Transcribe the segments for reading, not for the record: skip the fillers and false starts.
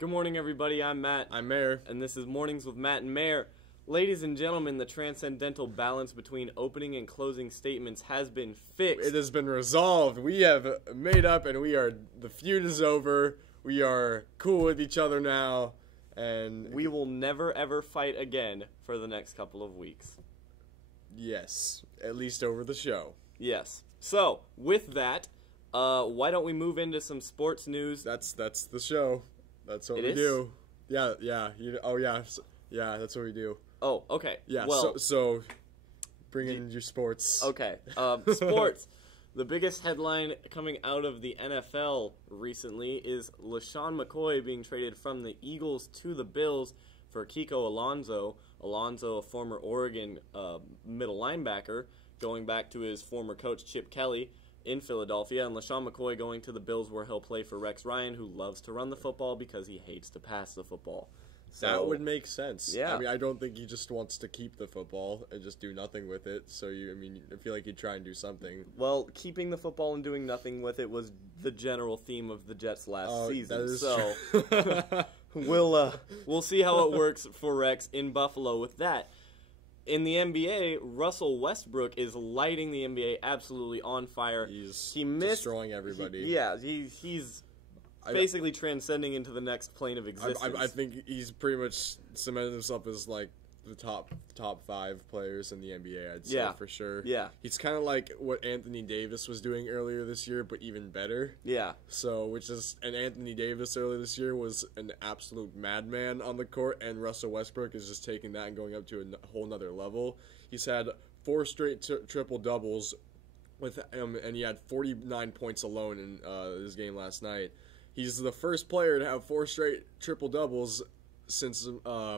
Good morning, everybody. I'm Matt. I'm Mayor. And this is Mornings with Matt and Mayor. Ladies and gentlemen, the transcendental balance between opening and closing statements has been fixed. It has been resolved. We have made up, and the feud is over. We are cool with each other now, and we will never ever fight again for the next couple of weeks. Yes, at least over the show. Yes. So, with that, why don't we move into some sports news? That's the show. That's what we do. Yeah. Yeah, that's what we do. Oh, okay. Yeah, well, so bring in your sports. Okay. Sports. The biggest headline coming out of the NFL recently is LaShawn McCoy being traded from the Eagles to the Bills for Kiko Alonso. Alonso, a former Oregon middle linebacker, going back to his former coach Chip Kelly in Philadelphia, and LaShawn McCoy going to the Bills where he'll play for Rex Ryan, who loves to run the football because he hates to pass the football. So, that would make sense. Yeah. I mean, I don't think he just wants to keep the football and just do nothing with it. So, I feel like he'd try and do something. Well, keeping the football and doing nothing with it was the general theme of the Jets last season. That is so we'll see how it works for Rex in Buffalo with that. In the NBA, Russell Westbrook is lighting the NBA absolutely on fire. He missed destroying everybody. He's basically transcending into the next plane of existence. I think he's pretty much cemented himself as like the top 5 players in the NBA. I'd say for sure. Yeah, he's kind of like what Anthony Davis was doing earlier this year, but even better. Yeah. So, and Anthony Davis earlier this year was an absolute madman on the court, and Russell Westbrook is just taking that and going up to a whole nother level. He's had 4 straight triple doubles with and he had 49 points alone in his game last night. He's the first player to have 4 straight triple doubles since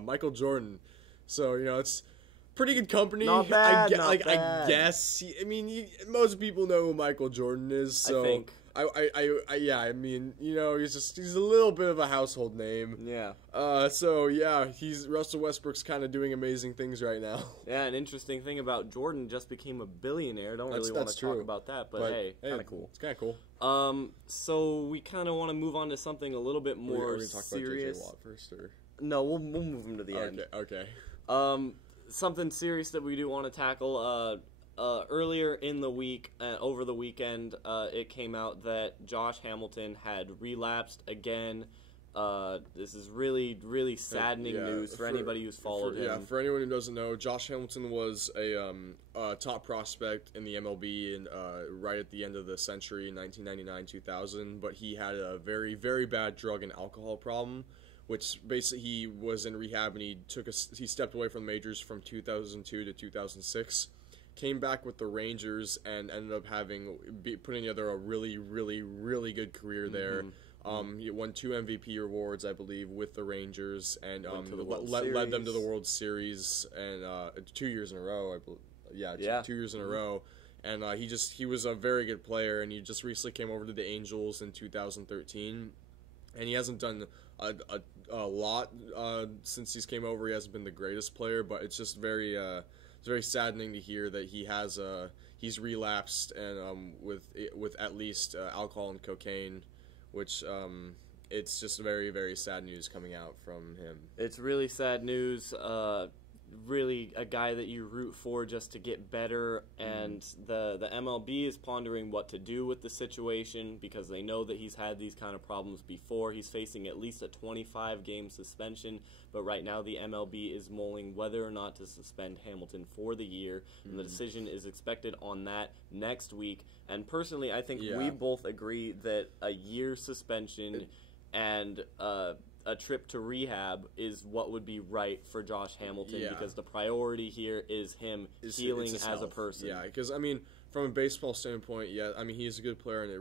Michael Jordan. So, it's pretty good company. Not bad. I guess. Most people know who Michael Jordan is. So I think. He's a little bit of a household name. Yeah. Russell Westbrook's kind of doing amazing things right now. Yeah, an interesting thing about Jordan just became a billionaire. Don't really want to talk about that, but hey, kind of cool. It's kind of cool. So we kind of want to move on to something a little bit more serious. Talk about J.J. Watt first, or? No, we'll move him to the end. Okay. Something serious that we do want to tackle. Earlier in the week, over the weekend, it came out that Josh Hamilton had relapsed again. This is really, really saddening news for anybody who's followed him. Yeah, for anyone who doesn't know, Josh Hamilton was a top prospect in the MLB and right at the end of the century, 1999-2000, but he had a very, very bad drug and alcohol problem, which basically he was in rehab and he stepped away from the majors from 2002 to 2006. Came back with the Rangers and ended up putting together a really, really, really good career there. He won 2 MVP awards, I believe, with the Rangers, and led them to the World Series and 2 years in a row. I believe. 2 years in a row. And he was a very good player, and he just recently came over to the Angels in 2013, and he hasn't done a lot since he's came over. He hasn't been the greatest player, but it's just very saddening to hear that he's relapsed and with at least alcohol and cocaine, which it's just very, very sad news coming out from him. It's really sad news. Really a guy that you root for just to get better, and the MLB is pondering what to do with the situation because they know that he's had these kind of problems before. He's facing at least a 25-game suspension, but right now the MLB is mulling whether or not to suspend Hamilton for the year, and the decision is expected on that next week. And personally, I think we both agree that a year suspension and a trip to rehab is what would be right for Josh Hamilton because the priority here is him healing as a person. Yeah, because, from a baseball standpoint, he's a good player, and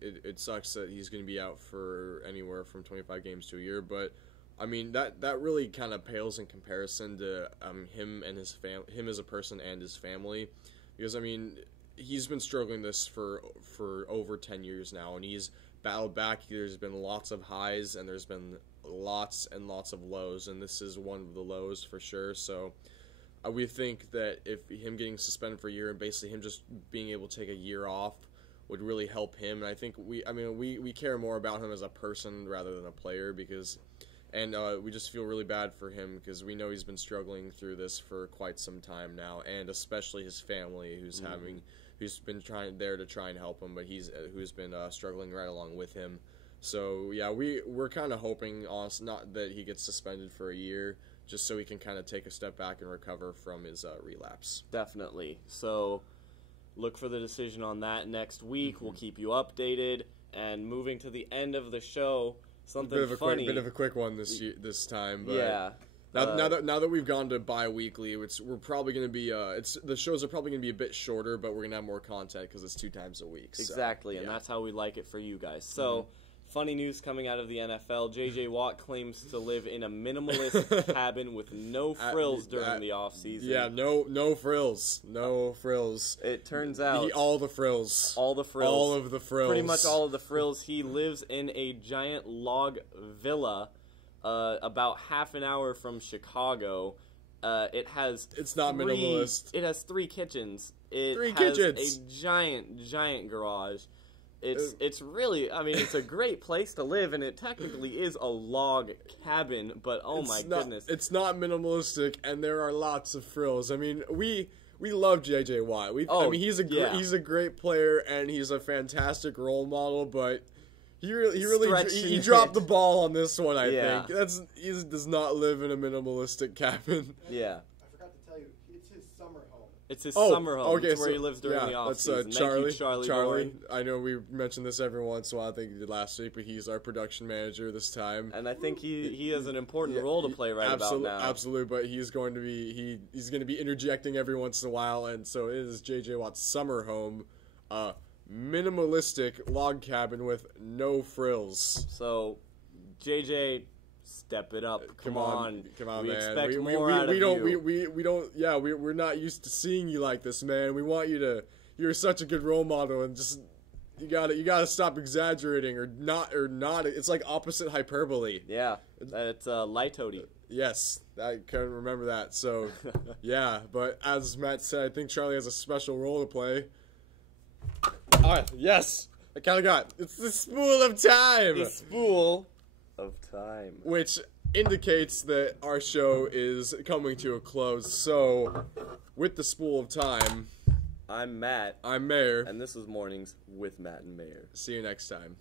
it sucks that he's going to be out for anywhere from 25 games to a year, but, that really kind of pales in comparison to him and him as a person and his family, because, he's been struggling this for over 10 years now, and he's battled back. There's been lots of highs, and there's been lots and lots of lows, and this is one of the lows for sure. So we think that if him getting suspended for a year and basically him just being able to take a year off would really help him. And I think we care more about him as a person rather than a player and we just feel really bad for him because we know he's been struggling through this for quite some time now, and especially his family who's been trying to help him, but who's been struggling right along with him. So yeah, we're kind of hoping not that he gets suspended for a year, just so he can kind of take a step back and recover from his relapse. Definitely. So look for the decision on that next week. We'll keep you updated. And moving to the end of the show, something funny. Bit of a quick one this time. But yeah. Now that we've gone to bi-weekly, we're probably going to be the shows are probably going to be a bit shorter, but we're going to have more content because it's 2 times a week. Exactly, and that's how we like it for you guys. So. Funny news coming out of the NFL. J.J. Watt claims to live in a minimalist cabin with no frills during the offseason. Yeah, no frills. No frills. It turns out... all the frills. All the frills. All of the frills. Pretty much all of the frills. He lives in a giant log villa about half an hour from Chicago. It's not minimalist. It has 3 kitchens. It has kitchens. A giant garage. It's really, I mean, it's a great place to live, and it technically is a log cabin, but goodness. It's not minimalistic, and there are lots of frills. I mean, we love J.J. Watt. He's a great player, and he's a fantastic role model, but he dropped the ball on this one, I think. He does not live in a minimalistic cabin. Yeah. It's his summer home. Okay, it's where he lives during the off-season. That's Charlie. I know we mentioned this every once in a while. I think he did last week, but he's our production manager this time. And I think he has an important role to play about now. Absolutely, but he's going to be interjecting every once in a while, and so it is J.J. Watt's summer home, minimalistic log cabin with no frills. So, J.J., step it up. Come on, man. Expect more out of you. We don't. Yeah, we're not used to seeing you like this, man. We want you to. You're such a good role model, and just you gotta stop exaggerating or not. It's like opposite hyperbole. Yeah, it's litote. Yes, I couldn't remember that. So, yeah. But as Matt said, I think Charlie has a special role to play. Yes, I kind of got. It's the spool of time. The spool of time, which indicates that our show is coming to a close. So, with the spool of time, I'm Matt. I'm Mayor. And this was Mornings with Matt and Mayor. See you next time.